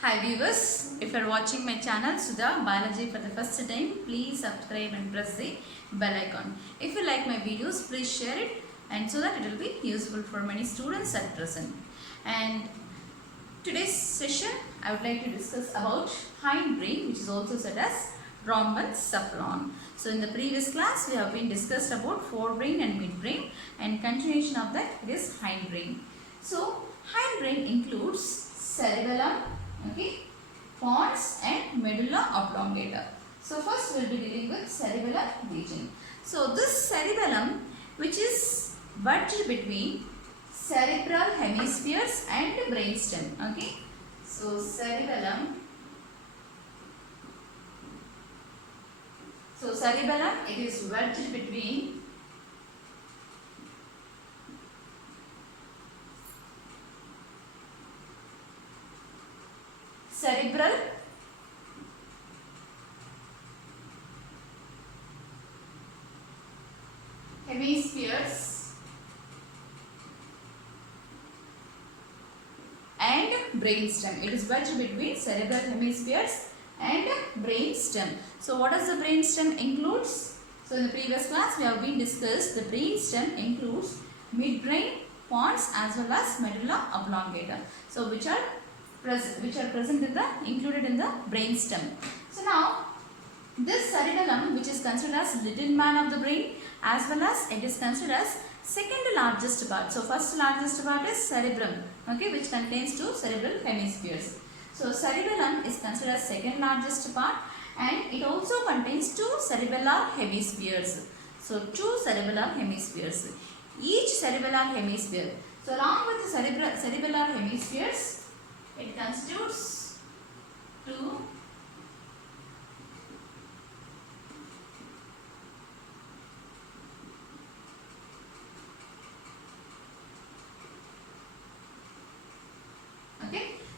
Hi viewers, if you are watching my channel Sudha Biology for the first time, please subscribe and press the bell icon. If you like my videos, please share it and so that it will be useful for many students at present. And today's session, I would like to discuss about hindbrain, which is also said as rhombencephalon. So in the previous class, we have been discussed about forebrain and midbrain, and continuation of that is hindbrain. So hindbrain includes cerebellum, okay, pons and medulla oblongata. So first we will be dealing with cerebellum region. So this cerebellum, which is wedged between cerebral hemispheres and brainstem, okay. So cerebellum, it is wedged between cerebral hemispheres and brainstem. It is wedged between cerebral hemispheres and brainstem. So what does the brainstem includes? So in the previous class we have been discussed the brainstem includes midbrain, pons as well as medulla oblongata. So which are present in the included in the brainstem. So now this cerebellum, which is considered as little man of the brain, as well as it is considered as second largest part. So first largest part is cerebrum, okay, which contains two cerebral hemispheres. So cerebellum is considered as second largest part, and it also contains two cerebellar hemispheres. So two cerebellar hemispheres. Each cerebellar hemisphere. So along with the cerebellar hemispheres, it constitutes two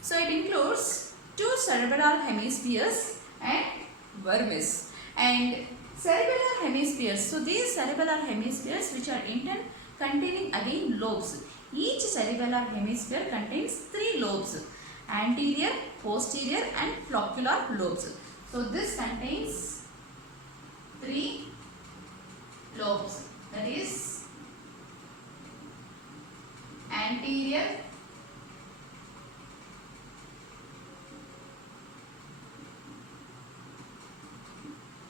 So it includes two cerebellar hemispheres and vermis. And cerebellar hemispheres, so these cerebellar hemispheres which are in turn containing again lobes. Each cerebellar hemisphere contains three lobes: anterior, posterior and floccular lobes. So this contains three lobes, that is anterior,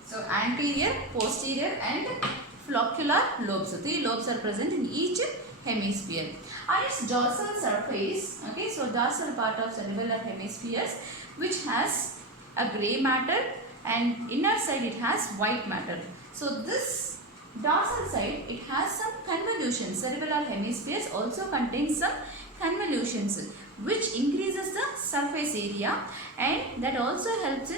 so anterior, posterior and floccular lobes. So three lobes are present in each hemisphere. On its dorsal surface, okay, so dorsal part of cerebellar hemispheres, which has a grey matter, and inner side it has white matter. So this dorsal side, it has some convolutions. Cerebellar hemispheres also contain some convolutions which increases the surface area, and that also helps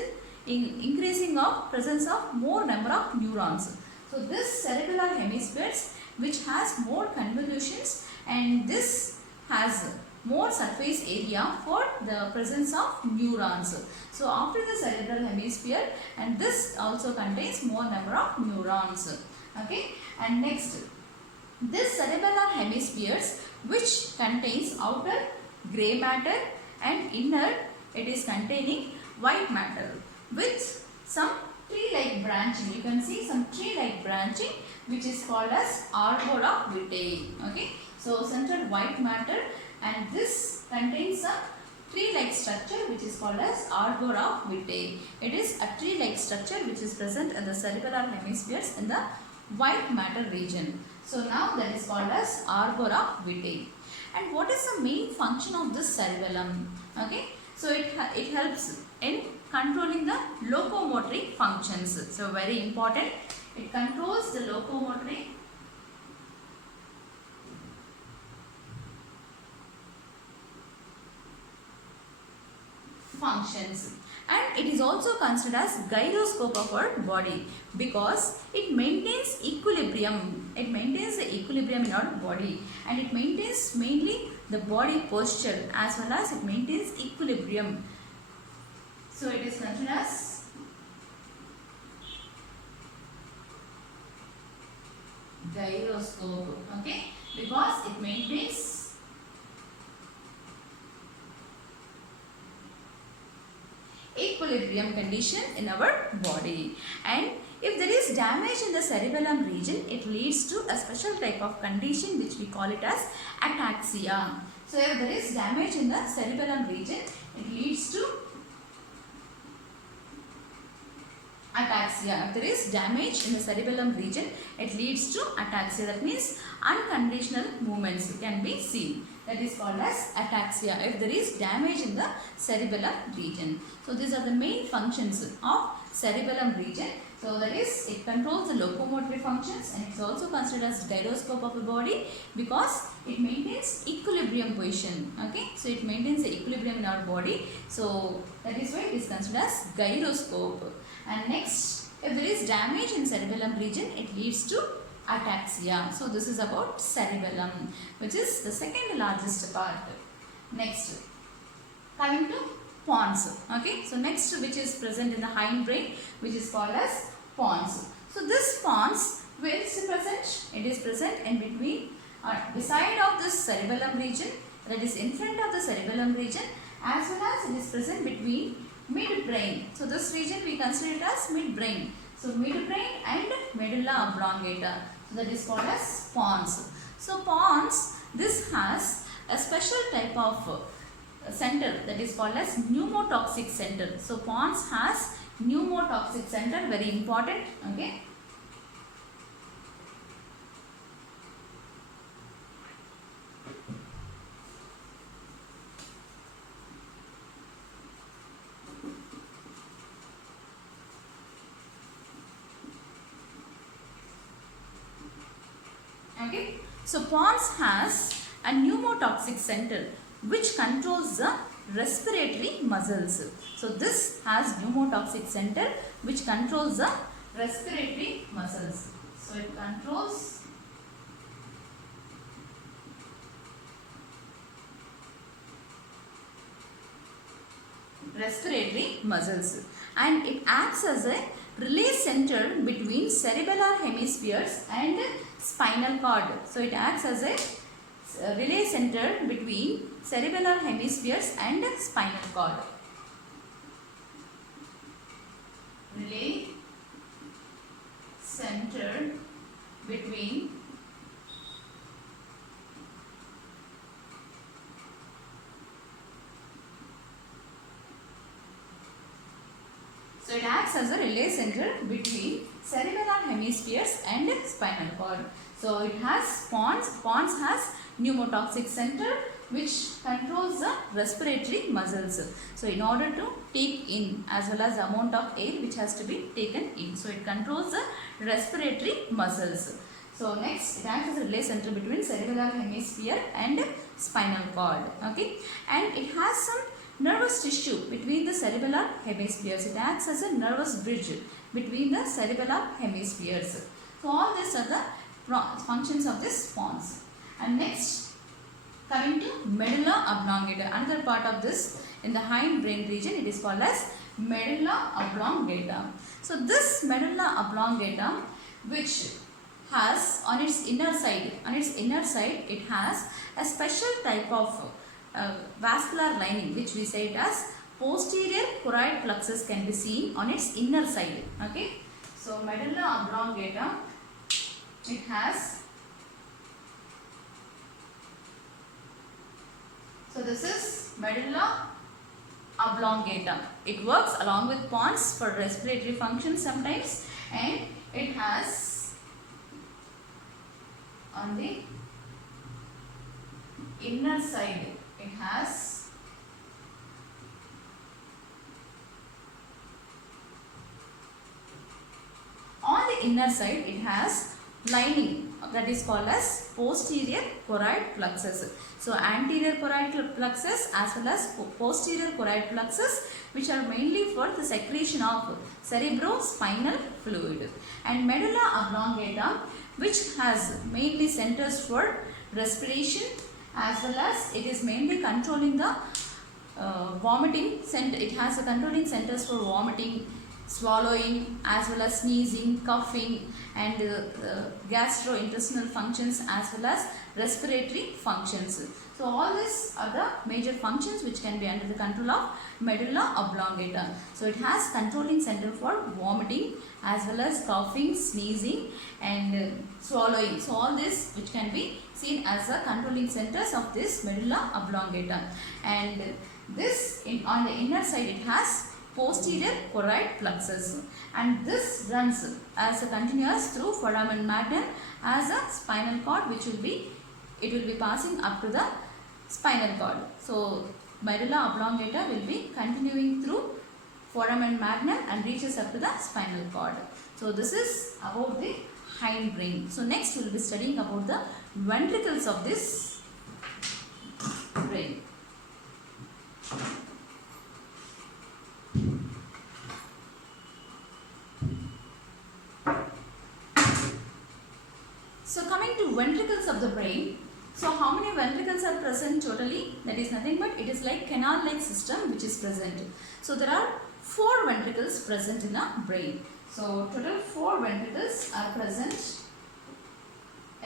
in increasing of presence of more number of neurons. So this cerebellar hemispheres which has more convolutions, and this has more surface area for the presence of neurons. So after the cerebral hemisphere, and this also contains more number of neurons. Okay, and next, this cerebellar hemispheres which contains outer grey matter and inner it is containing white matter with some tree-like branching. You can see some tree-like branching which is called as arbora vitae. Okay, so central white matter, and this contains some tree-like structure which is called as arbora vitae. It is a tree-like structure which is present in the cerebellar hemispheres in the white matter region. So now that is called as arbora vitae. And what is the main function of this cerebellum? Okay, so it helps in controlling the locomotoric functions. So very important. It controls the locomotoric functions, and it is also considered as gyroscope of our body because it maintains equilibrium. It maintains the equilibrium in our body, and it maintains mainly the body posture as well as it maintains equilibrium. So it is considered as gyroscope, okay, because it maintains equilibrium condition in our body. And if there is damage in the cerebellum region, it leads to a special type of condition which we call it as ataxia. So if there is damage in the cerebellum region, it leads to ataxia. If there is damage in the cerebellum region, it leads to ataxia. That means unconditional movements can be seen. That is called as ataxia if there is damage in the cerebellum region. So these are the main functions of cerebellum region. So that is, it controls the locomotory functions, and it's also considered as gyroscope of the body because it maintains equilibrium position. Okay, so it maintains the equilibrium in our body. So that is why it is considered as gyroscope. And next, if there is damage in cerebellum region, it leads to ataxia. So this is about cerebellum, which is the second largest part. Next, coming to pons. Okay, so next, which is present in the hindbrain, which is called as pons. So this pons, where is it present? It is present in between, beside of this cerebellum region, that is in front of the cerebellum region, as well as it is present between midbrain. So this region we consider it as midbrain. So midbrain and medulla oblongata. So that is called as pons. So pons, this has a special type of center that is called as pneumotoxic center. So pons has pneumotoxic center, very important. Okay. Okay. So pons has a pneumotoxic center which controls the respiratory muscles. So this has pneumotoxic center which controls the respiratory muscles. So it controls respiratory muscles, and it acts as a relay center between cerebellar hemispheres and spinal cord. So it acts as a relay center between cerebellar hemispheres and spinal cord. Relay center between So it acts as a relay center between cerebellar hemispheres and spinal cord. So it has pons. Pons has pneumotoxic center which controls the respiratory muscles. So in order to take in as well as the amount of air which has to be taken in. So it controls the respiratory muscles. So next, it acts as a relay center between cerebellar hemisphere and spinal cord. Okay, and it has some nervous tissue between the cerebellar hemispheres. It acts as a nervous bridge between the cerebellar hemispheres. So all these are the functions of this pons. And next, coming to medulla oblongata, another part of this in the hindbrain region, it is called as medulla oblongata. So this medulla oblongata, which has on its inner side, it has a special type of vascular lining which we say it as posterior choroid plexus can be seen on its inner side. Okay, so medulla oblongata, it has, so this is medulla oblongata. It works along with pons for respiratory function sometimes, and it has on the inner side, it has on the inner side, it has lining that is called as posterior choroid plexus. So anterior choroid plexus as well as posterior choroid plexus, which are mainly for the secretion of cerebrospinal fluid, and medulla oblongata, which has mainly centers for respiration as well as it is mainly controlling the vomiting center. It has a controlling centers for vomiting, swallowing as well as sneezing, coughing, and gastrointestinal functions as well as respiratory functions. So all these are the major functions which can be under the control of medulla oblongata. So it has controlling center for vomiting as well as coughing, sneezing, and swallowing. So all this which can be seen as the controlling centers of this medulla oblongata. And this on the inner side it has posterior choroid plexus, and this runs as a continuous through foramen magnum as a spinal cord, which will be passing up to the spinal cord. So medulla oblongata will be continuing through foramen magnum and reaches up to the spinal cord. So this is about the hindbrain. So next we will be studying about the ventricles of this brain. So coming to ventricles of the brain. So how many ventricles are present totally? That is nothing but it is like canal-like system which is present. So there are 4 ventricles present in a brain. So total 4 ventricles are present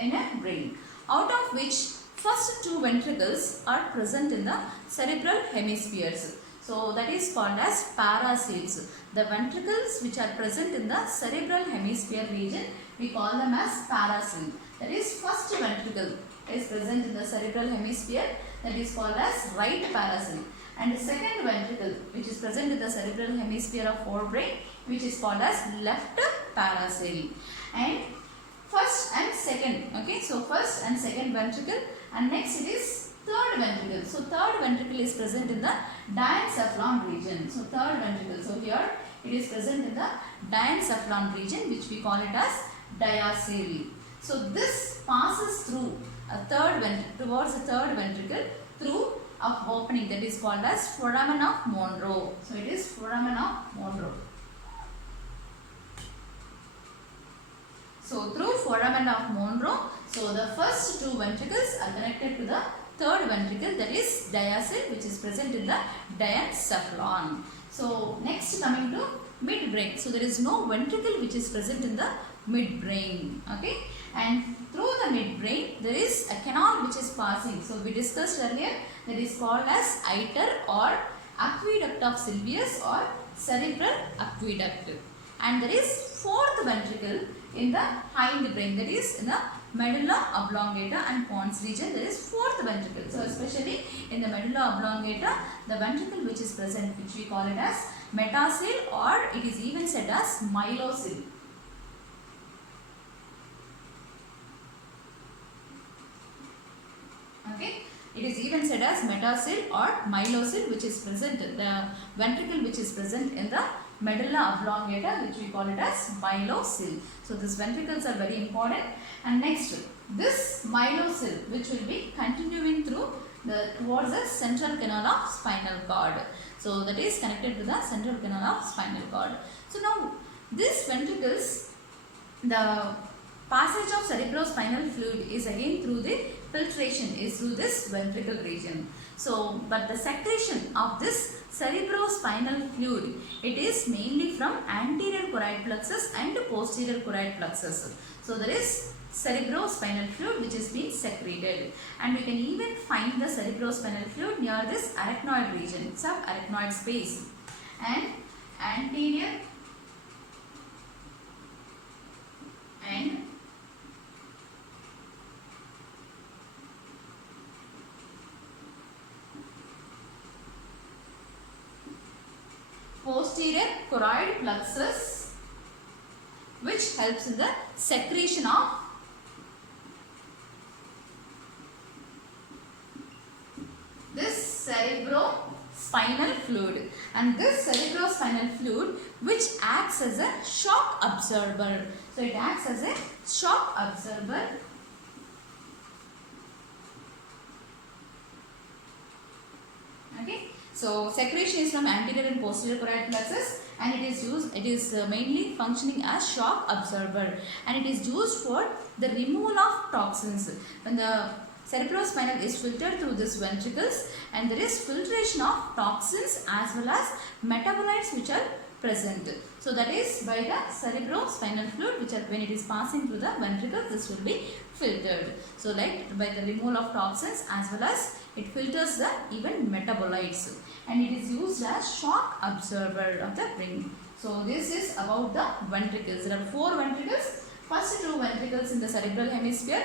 in a brain, out of which first 2 ventricles are present in the cerebral hemispheres. So that is called as paracels. The ventricles which are present in the cerebral hemisphere region, we call them as paracel. That is first ventricle is present in the cerebral hemisphere, that is called as right paracel. And the second ventricle which is present in the cerebral hemisphere of forebrain, which is called as left paracel. And first and second, okay, so first and second ventricle, and next it is third ventricle. So third ventricle is present in the diencephalon region. So third ventricle, so here it is present in the diencephalon region, which we call it as diastole. So this passes through a third ventricle, towards the third ventricle through a opening that is called as foramen of Monro. So it is foramen of Monro. So through foramen of Monro, so the first 2 ventricles are connected to the third ventricle, that is diastole, which is present in the diencephalon. So next coming to midbrain. So there is no ventricle which is present in the midbrain, okay, and through the midbrain there is a canal which is passing. So we discussed earlier, that is called as iter or aqueduct of Sylvius or cerebral aqueduct. And there is fourth ventricle in the hindbrain, that is in the medulla oblongata and pons region, there is fourth ventricle. So especially in the medulla oblongata, the ventricle which is present, which we call it as metacell, or it is even said as myelocell. Okay, it is even said as metacell or myelocell, which is present, the ventricle which is present in the medulla oblongata, which we call it as myelocell. So these ventricles are very important. And next, this myelocell which will be continuing through towards the central canal of spinal cord. So that is connected to the central canal of spinal cord. So now these ventricles, the passage of cerebrospinal fluid is again through the filtration is through this ventricle region. So but the secretion of this cerebrospinal fluid, it is mainly from anterior choroid plexus and posterior choroid plexus. So there is cerebrospinal fluid which is being secreted, and we can even find the cerebrospinal fluid near this arachnoid region, subarachnoid space, and anterior and posterior choroid plexus, which helps in the secretion of this cerebrospinal fluid. And this cerebrospinal fluid which acts as a shock absorber. So it acts as a shock absorber okay. So secretion is from anterior and posterior choroid plexus, and it is mainly functioning as shock absorber, and it is used for the removal of toxins. When the cerebrospinal is filtered through these ventricles, and there is filtration of toxins as well as metabolites which are present. So that is by the cerebrospinal fluid, which when it is passing through the ventricles, this will be filtered. So like by the removal of toxins, as well as it filters the even metabolites, and it is used as shock absorber of the brain. So this is about the ventricles. There are 4 ventricles. First 2 ventricles in the cerebral hemisphere.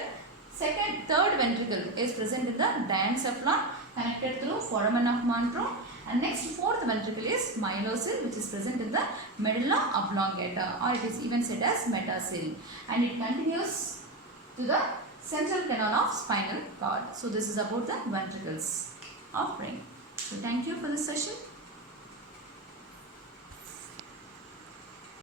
Third ventricle is present in the diencephalon, connected through foramen of Monro. And next 4th ventricle is myelocele, which is present in the medulla oblongata, or it is even said as metacele, and it continues to the central canal of spinal cord. So this is about the ventricles of brain. So thank you for this session.